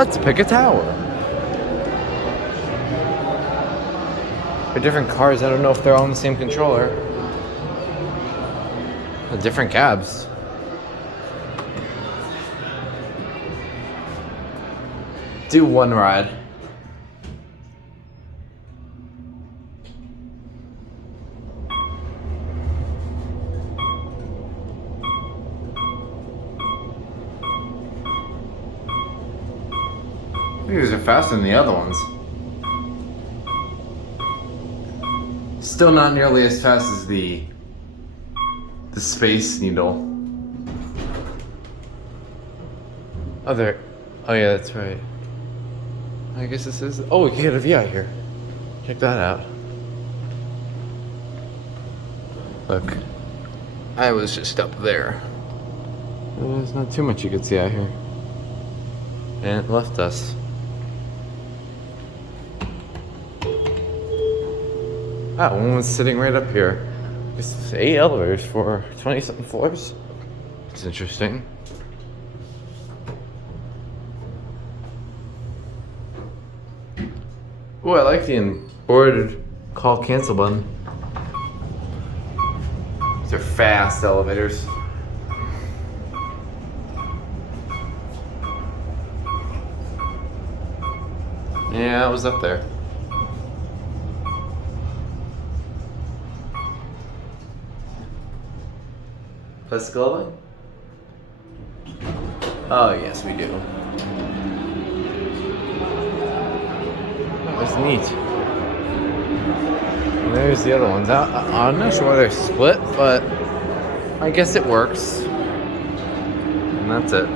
Let's pick a tower. They're different cars. I don't know if they're all on the same controller. They're different cabs. Do one ride. These are faster than the other ones. Still not nearly as fast as the Space Needle. Oh, there. Oh, yeah, that's right. I guess this is. Oh, we can get a VI here. Check that out. Look. I was just up there. There's not too much you could see out here. And it left us. Ah, one was sitting right up here. It's 8 elevators for 20-something floors. It's interesting. Ooh, I like the embroidered call cancel button. These are fast elevators. Yeah, I was up there. Plastic elevator? Oh, yes, we do. That's neat. And there's the other ones. I'm not sure why they're split, but I guess it works. And that's it.